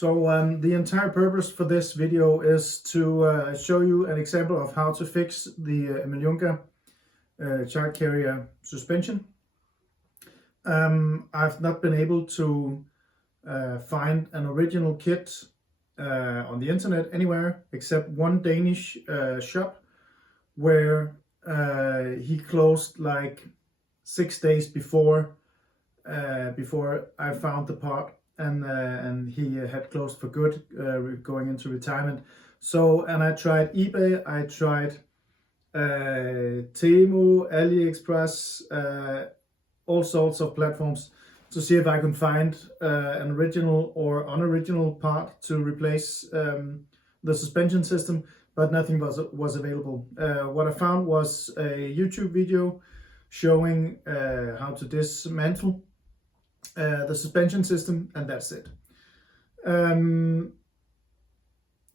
The entire purpose for this video is to show you an example of how to fix the Emmaljunga child carrier suspension. I've not been able to find an original kit on the internet anywhere except one Danish shop where he closed like 6 days before I found the part, and he had closed for good, going into retirement. And I tried eBay, I tried Temu, AliExpress, all sorts of platforms to see if I could find an original or unoriginal part to replace the suspension system, but nothing was available. What I found was a YouTube video showing how to dismantle the suspension system, and that's it.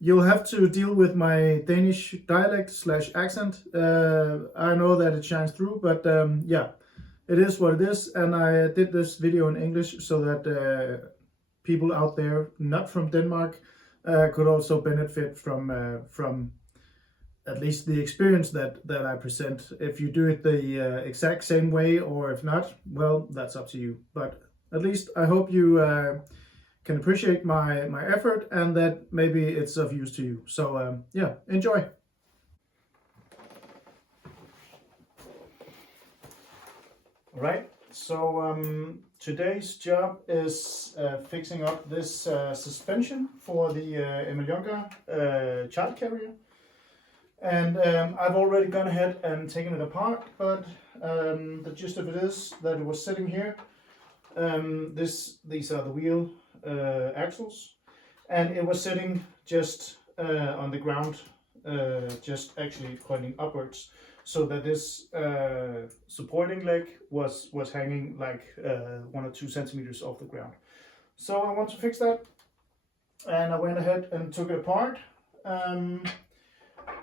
You'll have to deal with my Danish dialect / accent. I know that it shines through, but yeah, it is what it is. And I did this video in English so that people out there not from Denmark could also benefit from at least the experience that I present. If you do it the exact same way, or if not, well, that's up to you. But at least I hope you can appreciate my effort and that maybe it's of use to you. So yeah, enjoy. All right, so today's job is fixing up this suspension for the Emmaljunga child carrier. And I've already gone ahead and taken it apart, but the gist of it is that it was sitting here. These are the wheel axles, and it was sitting just on the ground, just actually pointing upwards, so that this supporting leg was hanging like 1 or 2 centimeters off the ground. So I want to fix that, and I went ahead and took it apart.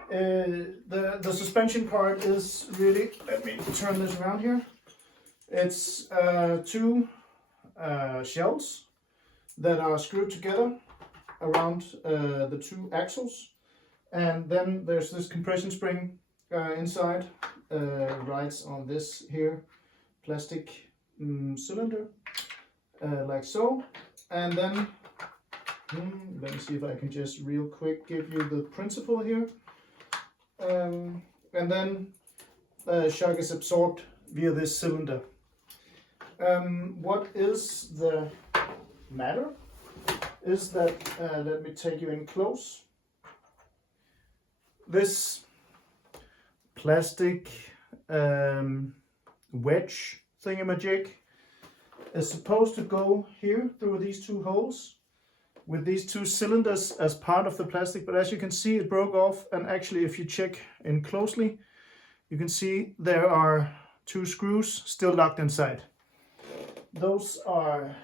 The suspension part is really, let me turn this around here. It's 2 shells that are screwed together around the 2 axles, and then there's this compression spring inside, rides on this here plastic cylinder, like so. And then let me see if I can just real quick give you the principle here. And then shock is absorbed via this cylinder. What is the matter is that, let me take you in close. This plastic wedge thingamajig is supposed to go here through these 2 holes with these 2 cylinders as part of the plastic, but as you can see, it broke off. And actually, if you check in closely, you can see there are 2 screws still locked inside. Those are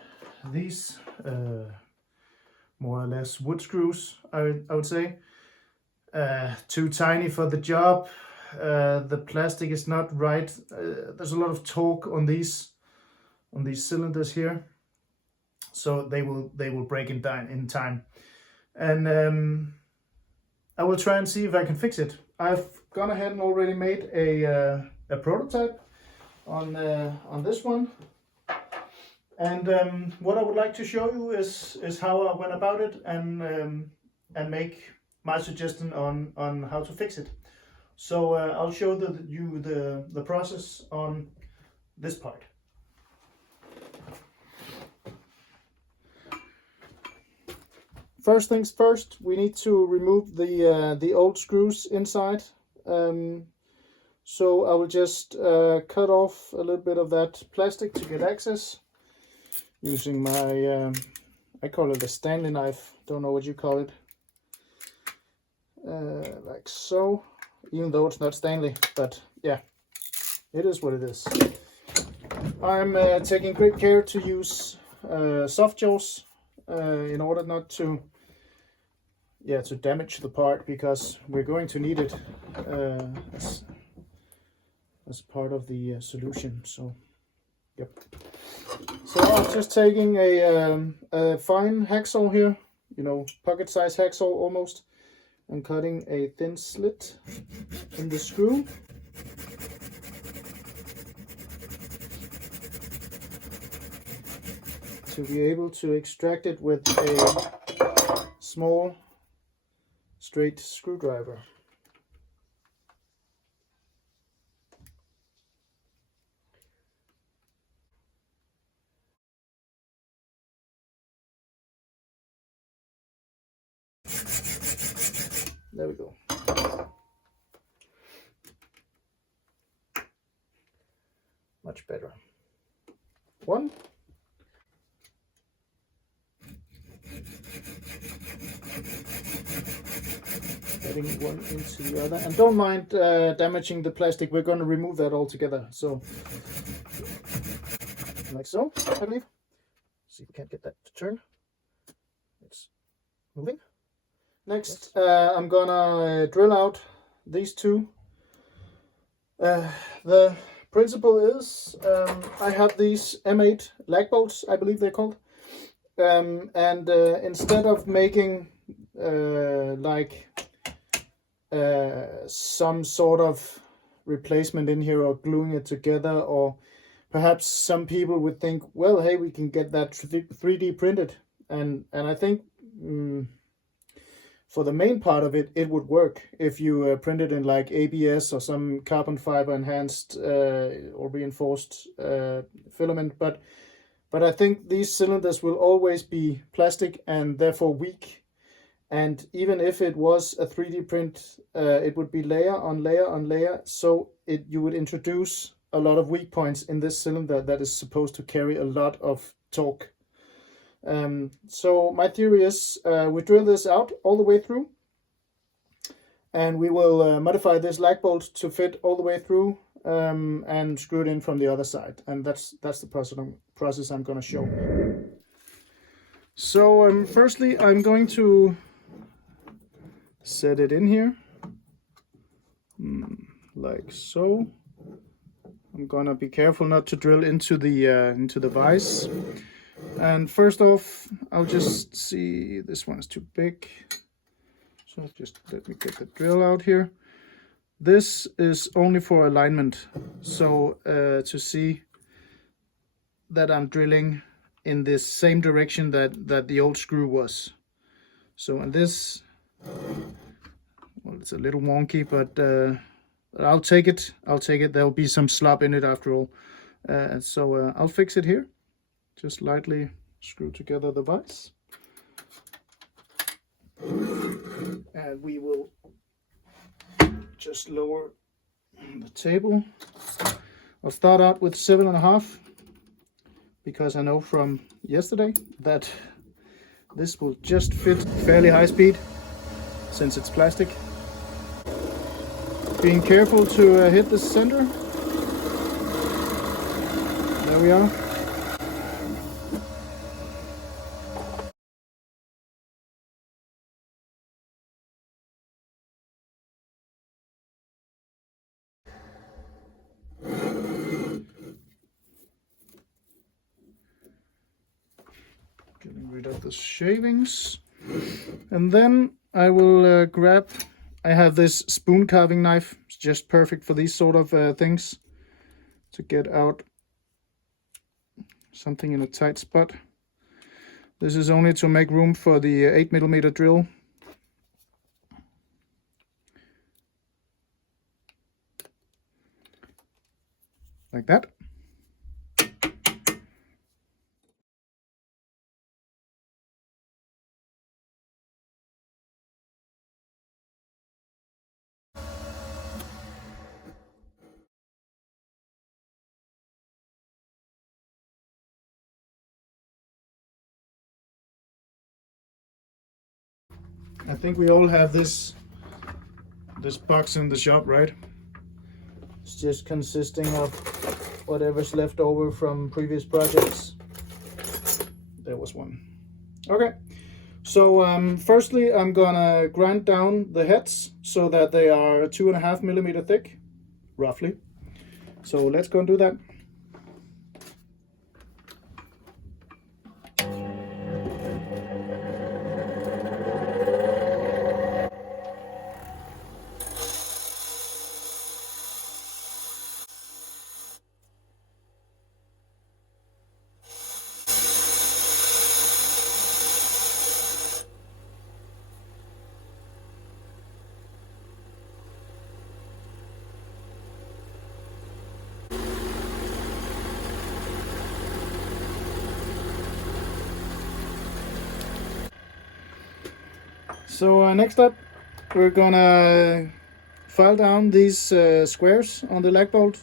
these more or less wood screws, I would say. Too tiny for the job. The plastic is not right. There's a lot of torque on these cylinders here, so they will break in time. And I will try and see if I can fix it. I've gone ahead and already made a prototype on this one. And what I would like to show you is how I went about it, and make my suggestion on how to fix it. So I'll show you the process on this part. First things first, we need to remove the old screws inside. So I will just cut off a little bit of that plastic to get access, using my, I call it a Stanley knife, don't know what you call it, like so, even though it's not Stanley, but yeah, it is what it is. I'm taking great care to use soft jaws in order not to damage the part, because we're going to need it as part of the solution. So yep. So I'm just taking a fine hacksaw here you know, pocket size hacksaw almost, and cutting a thin slit in the screw. To be able to extract it with a small straight screwdriver. There we go. Much better. One. Getting one into the other. And don't mind damaging the plastic. We're going to remove that altogether. So, like so, I believe. See if we can't get that to turn. It's moving. Next, I'm gonna drill out these two. The principle is I have these M8 lag bolts, I believe they're called, and instead of making like some sort of replacement in here or gluing it together, or perhaps some people would think, well, hey, we can get that 3D printed, and I think for the main part of it, it would work if you print it in like ABS or some carbon fiber enhanced or reinforced filament. But I think these cylinders will always be plastic and therefore weak. And even if it was a 3D print, it would be layer on layer on layer. So you would introduce a lot of weak points in this cylinder that is supposed to carry a lot of torque. So my theory is we drill this out all the way through, and we will modify this lag bolt to fit all the way through and screw it in from the other side. And that's the process I'm going to show. So firstly, I'm going to set it in here like so. I'm gonna be careful not to drill into the vise. And first off, I'll just see, this one's too big. So just let me get the drill out here. This is only for alignment. So to see that I'm drilling in this same direction that the old screw was. So in this, well, it's a little wonky, but I'll take it. There'll be some slop in it after all. So I'll fix it here. Just lightly screw together the vise. And we will just lower the table. I'll start out with 7.5 because I know from yesterday that this will just fit fairly high speed since it's plastic. Being careful to hit the center. There we are. Getting rid of the shavings. And then I will grab, I have this spoon carving knife. It's just perfect for these sort of things, to get out something in a tight spot. This is only to make room for the 8mm drill. Like that. I think we all have this box in the shop, right? It's just consisting of whatever's left over from previous projects. There was one. Okay, so firstly I'm gonna grind down the heads so that they are 2.5mm thick, roughly. So let's go and do that. So next up, we're gonna file down these squares on the lag bolt.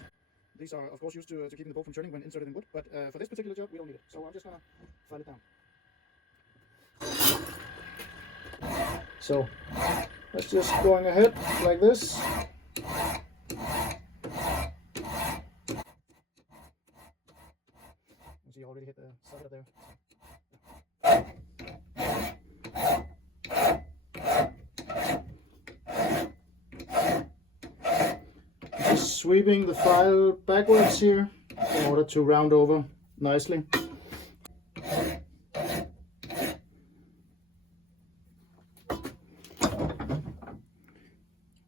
These are of course used to keeping the bolt from turning when inserted in wood, but for this particular job we don't need it. So I'm just gonna file it down. So let's just going ahead like this. You already hit the socket there. Just sweeping the file backwards here in order to round over nicely.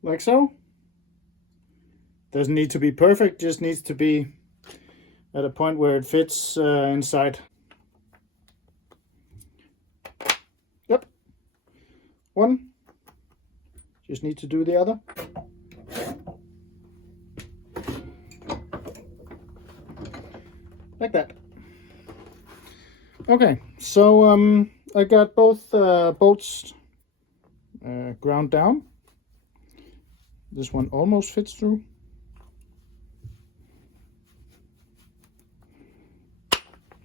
Like so. Doesn't need to be perfect, just needs to be at a point where it fits inside. Yep. One. Just need to do the other. Like that. Okay, so I got both bolts ground down. This one almost fits through.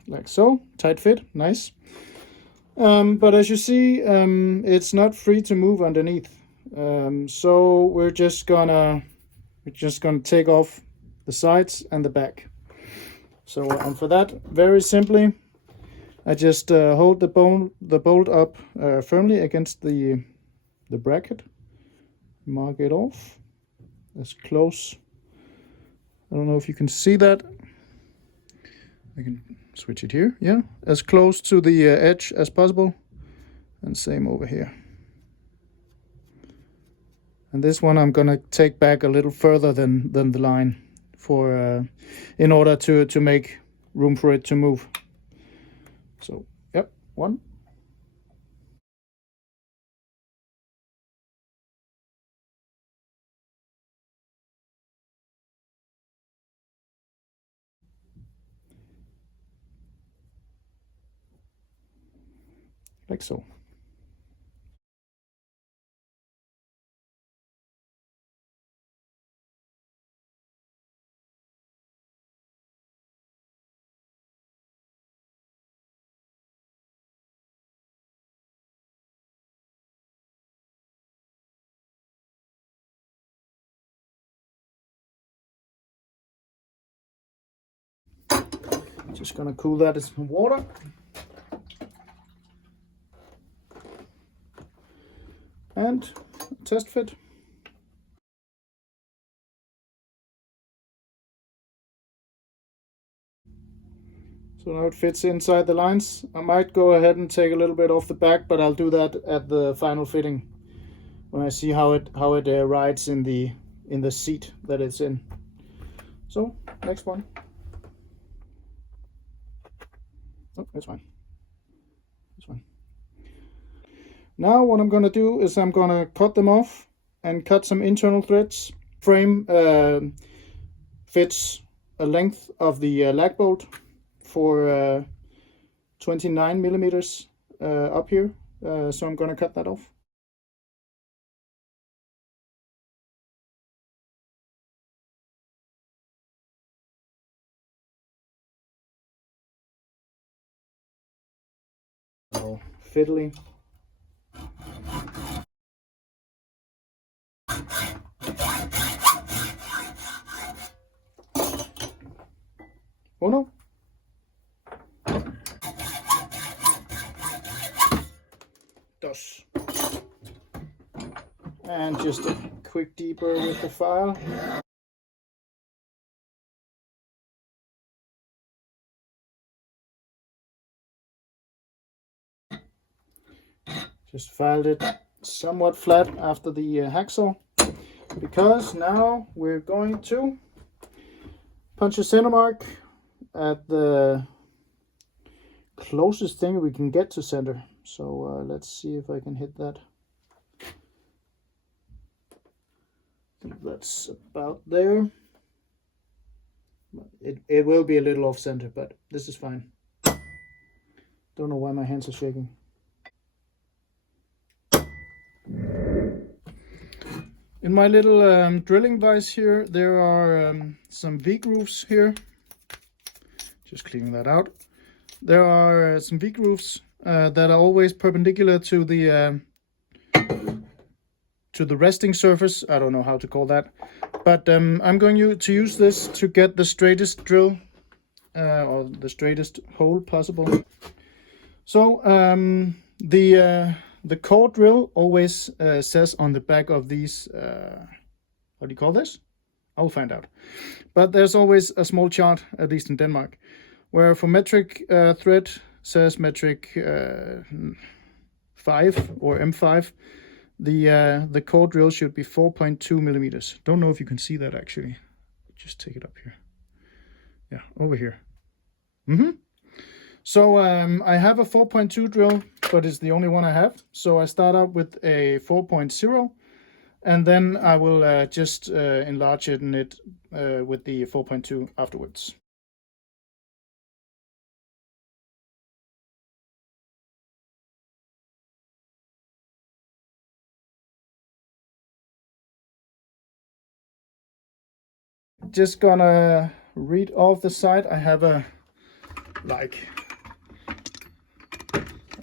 Like so, tight fit, nice. But as you see, it's not free to move underneath. So we're just gonna take off the sides and the back. So for that, very simply, I just hold the bolt up firmly against the bracket, mark it off as close. I don't know if you can see that. I can switch it here, yeah, as close to the edge as possible, and same over here. And this one I'm gonna take back a little further than the line for in order to make room for it to move. So yep, one. Like so. Just gonna cool that in some water. And test fit. So now it fits inside the lines. I might go ahead and take a little bit off the back, but I'll do that at the final fitting when I see how it rides in the seat that it's in. So next one. Oh, that's fine. That's fine. Now what I'm gonna do is I'm gonna cut them off and cut some internal threads. Frame fits a length of the lag bolt for 29 millimeters up here, so I'm gonna cut that off. Oh, fiddly. Oh no. Dos. And just a quick deeper with the file. Just filed it somewhat flat after the hacksaw, because now we're going to punch a center mark at the closest thing we can get to center. So let's see if I can hit that. I think that's about there. It will be a little off center, but this is fine. Don't know why my hands are shaking. In my little drilling vise here, there are some V-grooves here. Just cleaning that out. There are some V-grooves that are always perpendicular to the resting surface. I don't know how to call that, but I'm going to use this to get the straightest drill or the straightest hole possible. So the core drill always says on the back of these, what do you call this? I'll find out. But there's always a small chart, at least in Denmark, where for metric thread says metric 5 or M5. The core drill should be 4.2 millimeters. Don't know if you can see that actually. Just take it up here. Yeah, over here. So I have a 4.2 drill, but it's the only one I have. So I start out with a 4.0, and then I will just enlarge it with the 4.2 afterwards. Just gonna read off the side. I have a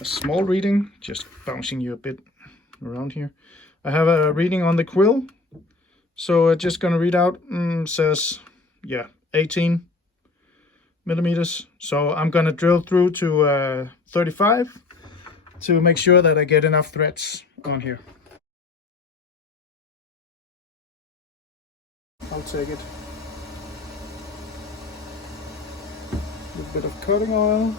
small reading, just bouncing you a bit around here. I have a reading on the quill, so just gonna read out. Says, yeah, 18 millimeters. So I'm gonna drill through to 35 to make sure that I get enough threads on here. I'll take it. A little bit of cutting oil.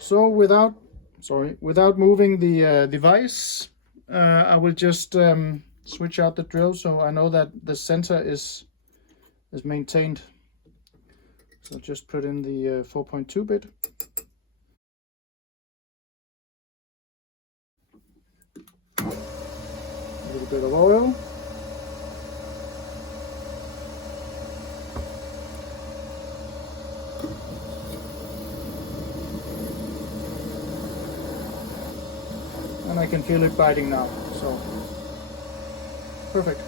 So without moving the vise, I will just switch out the drill so I know that the center is maintained. So just put in the 4.2 bit. A little bit of oil. And I can feel it biting now, so perfect.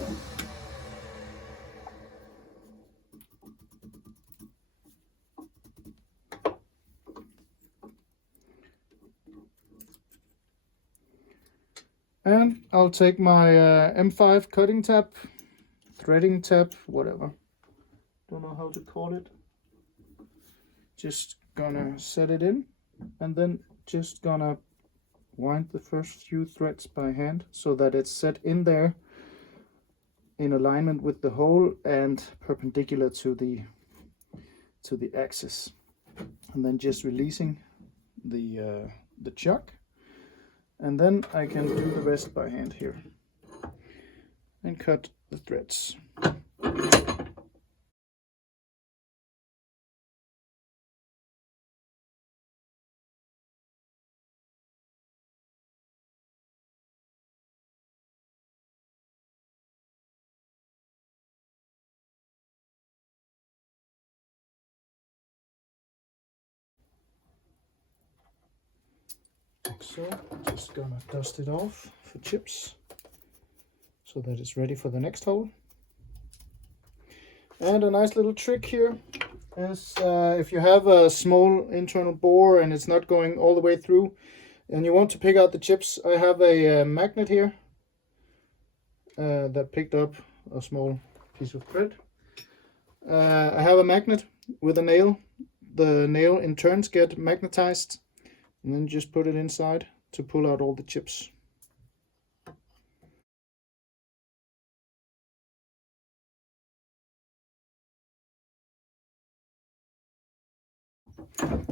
And I'll take my M5 cutting tab, threading tab, whatever. Don't know how to call it. Just gonna set it in, and then just gonna wind the first few threads by hand so that it's set in there in alignment with the hole and perpendicular to the axis, and then just releasing the chuck, and then I can do the rest by hand here and cut the threads. Like so. Just gonna dust it off for chips so that it's ready for the next hole. And a nice little trick here is if you have a small internal bore and it's not going all the way through and you want to pick out the chips, I have a magnet here that picked up a small piece of thread. I have a magnet with a nail. The nail in turns get magnetized, and then just put it inside to pull out all the chips.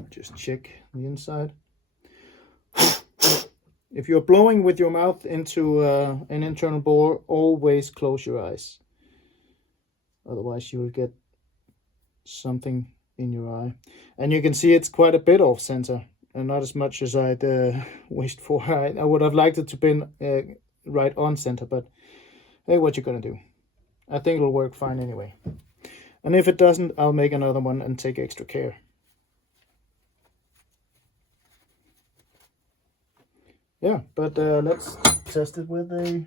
Just check the inside. If you're blowing with your mouth into an internal bore, always close your eyes. Otherwise you will get something in your eye. And you can see it's quite a bit off center, and not as much as I'd wished for. I would have liked it to be right on center, but hey, what you gonna do? I think it'll work fine anyway. And if it doesn't, I'll make another one and take extra care. yeah, but let's test it with a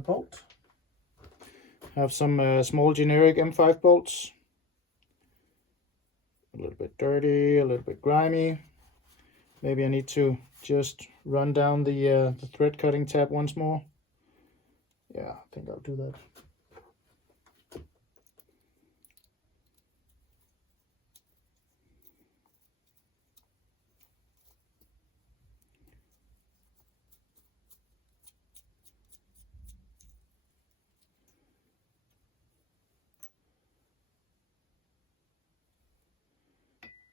bolt. Have some small generic M5 bolts. A little bit dirty, a little bit grimy. Maybe I need to just run down the thread cutting tab once more. Yeah, I think I'll do that.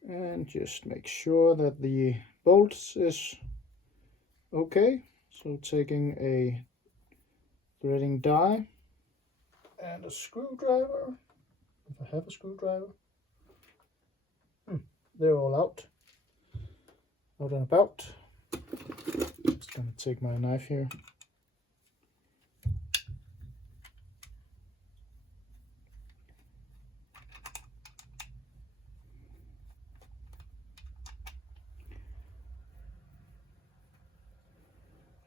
And just make sure that the bolts is okay. So taking a threading die and a screwdriver, if I have a screwdriver. They're all out and about. Just gonna take my knife here.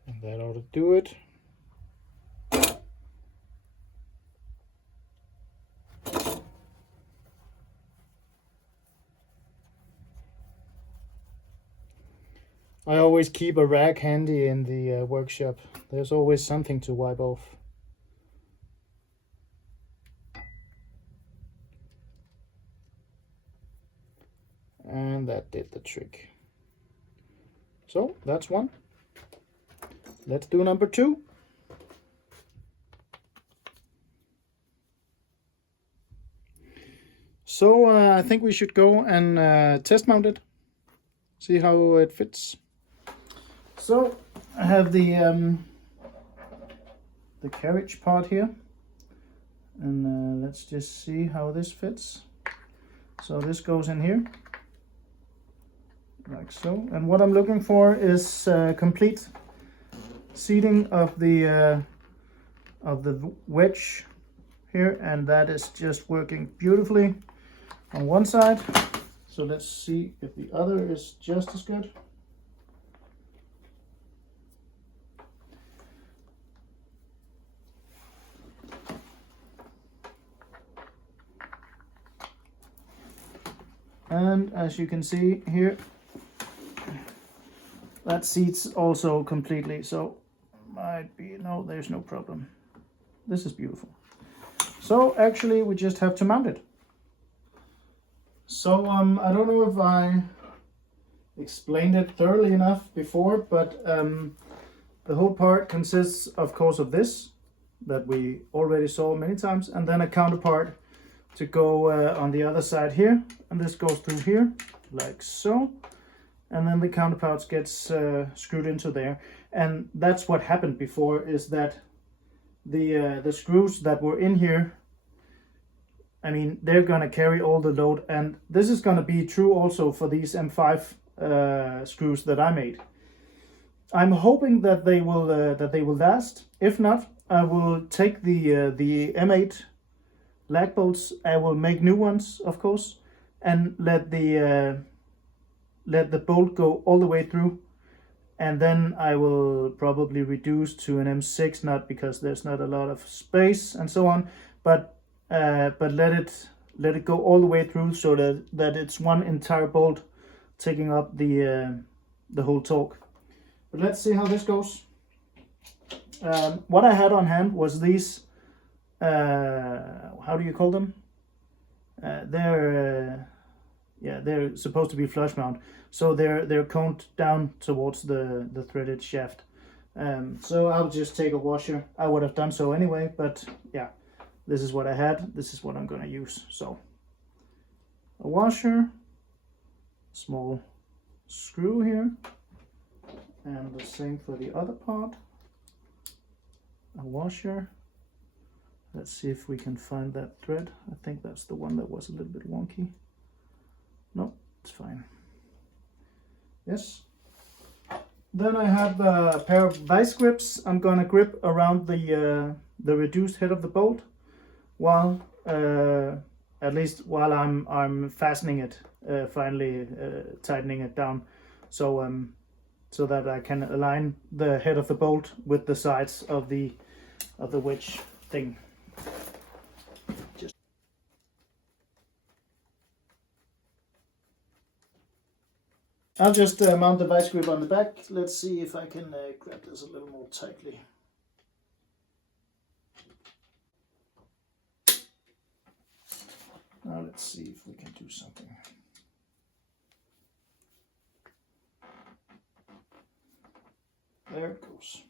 And that ought to do it. I always keep a rag handy in the workshop. There's always something to wipe off. And that did the trick. So that's one. Let's do number two. So I think we should go and test mount it. See how it fits. So I have the carriage part here, and let's just see how this fits. So this goes in here, like so. And what I'm looking for is complete seating of the wedge here, and that is just working beautifully on one side. So let's see if the other is just as good. And as you can see here, that seats also completely, so might be, no, there's no problem. This is beautiful. So actually we just have to mount it. So I don't know if I explained it thoroughly enough before, but the whole part consists, of course, of this that we already saw many times, and then a counterpart to go on the other side here, and this goes through here like so, and then the counterparts gets screwed into there. And that's what happened before, is that the screws that were in here, I mean, they're gonna carry all the load, and this is gonna be true also for these M5 screws that I made. I'm hoping that they will last. If not, I will take the M8 lag bolts. I will make new ones, of course, and let the bolt go all the way through, and then I will probably reduce to an M6 nut because there's not a lot of space and so on, but let it go all the way through so that it's one entire bolt taking up the whole torque. But let's see how this goes. What I had on hand was these, how do you call them? They're supposed to be flush mount, so they're coned down towards the threaded shaft. So I'll just take a washer. I would have done so anyway, but yeah, this is what I had. This is what I'm gonna use. So a washer, small screw here, and the same for the other part. A washer. Let's see if we can find that thread. I think that's the one that was a little bit wonky. No, it's fine. Yes. Then I have a pair of vice grips. I'm gonna grip around the reduced head of the bolt while at least while I'm fastening it, finally tightening it down. So so that I can align the head of the bolt with the sides of the wedge thing. I'll just mount the vice grip on the back. Let's see if I can grab this a little more tightly. Now let's see if we can do something. There it goes.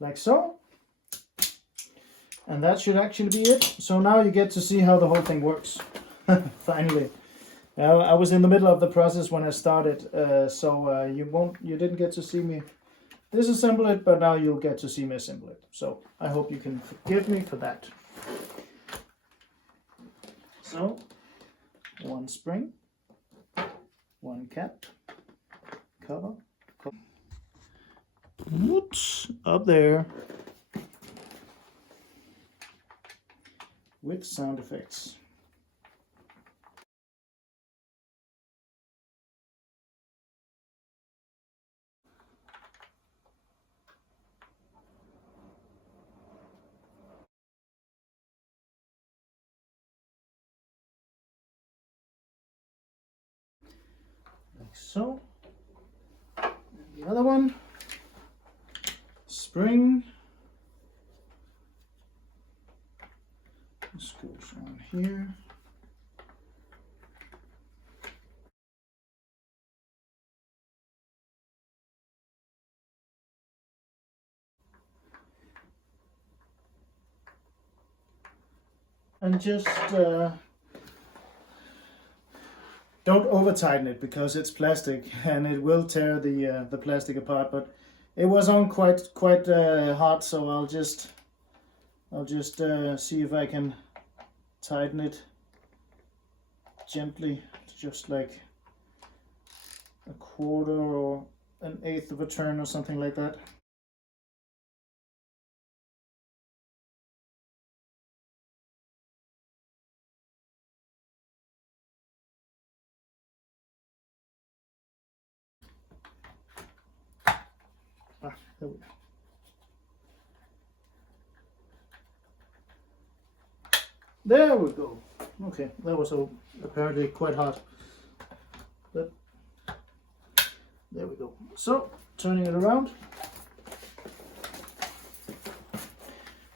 Like so. And that should actually be it. So now you get to see how the whole thing works. Finally. I was in the middle of the process when I started, so you didn't get to see me disassemble it, but now you'll get to see me assemble it. So I hope you can forgive me for that. So, one spring, one cap, cover, whoops, up there, with sound effects. Like so. And the other one, spring. This goes on here. And just don't over tighten it because it's plastic and it will tear the plastic apart. But it was on quite hard, so I'll just see if I can tighten it gently, just like a quarter or an eighth of a turn or something like that. There we go. There we go. Okay, that was apparently quite hard. But there we go. So, turning it around.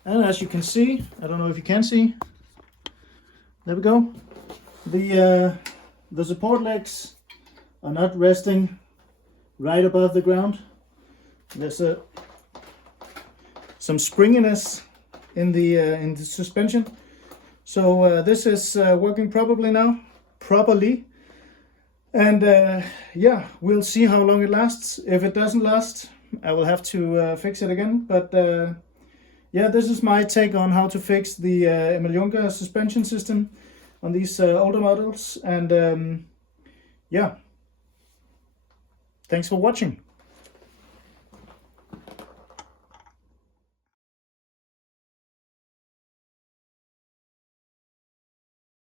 And as you can see, I don't know if you can see, there we go. The support legs are not resting right above the ground. There's some springiness in the suspension. So this is working properly now, and yeah, we'll see how long it lasts. If it doesn't last, I will have to fix it again. But yeah, this is my take on how to fix the Emmaljunga suspension system on these older models. And yeah, thanks for watching.